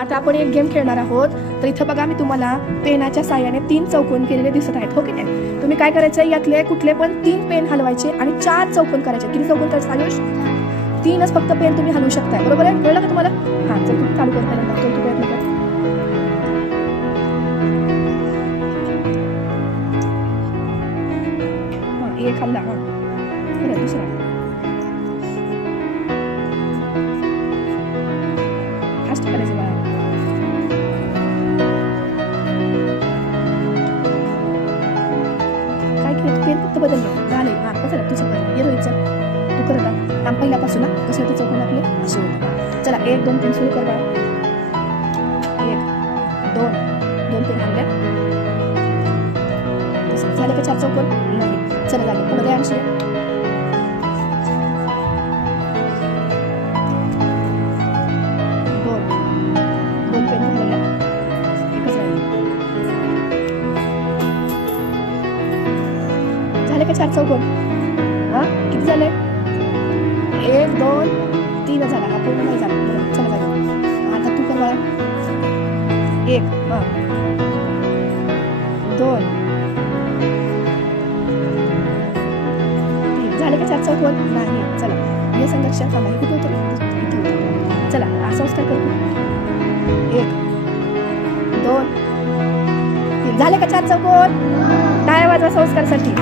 आता आपण एक गेम खेळणार आहोत. तर इथं बघा मी तुम्हाला पेनाच्या साहाय्याने 3 चौकोन केलेले दिसत आहेत, हो की नाही. तुम्ही काय करायचं, यातले कुठले पण 3 पेन हलवायचे आणि 4 चौकोन करायचे. किती चौकोन करायचे आयुष? 3च फक्त पेन तुम्ही हलवू शकताय, बरोबर आहे. कळलं का तुम्हाला? हा, चल तू चालू कर पहिल्यांदा. चल तू प्रयत्न कर. हा, एक हल्ला. हा, बरं, दुसरा. फास्ट करायचं बाळा. पेन फक्त बदललं झाले. हा, कसं तुझं पण ये रोहितचं तू करत आम पहिल्यापासून ना कसं होते चौकोन आपले असे होते. चला 1 2 3 सुरू कर बा. 1 2 2 पेन हलल्या. झाले का 4 चौकोन? नाही. चला झाले. पुढे अंश 2 2 पेन हलल्या. एकच राहिले. झाले का 4 चौकोन? हा, किती झाले? 1 2 3 झाला. हा पूर्ण नाही झाला. चला झालं. आता तू कर बाळा. 1 हा 2 3 झाले का 4 चौकोन? नाही. चला हे संघर्ष थांबा. हे कुठे होतं? इथे होतं. चला असंच काय करू. 1 2 3 झाले का 4 चौकोन? टाळ्या वाजवा संस्कारसाठी.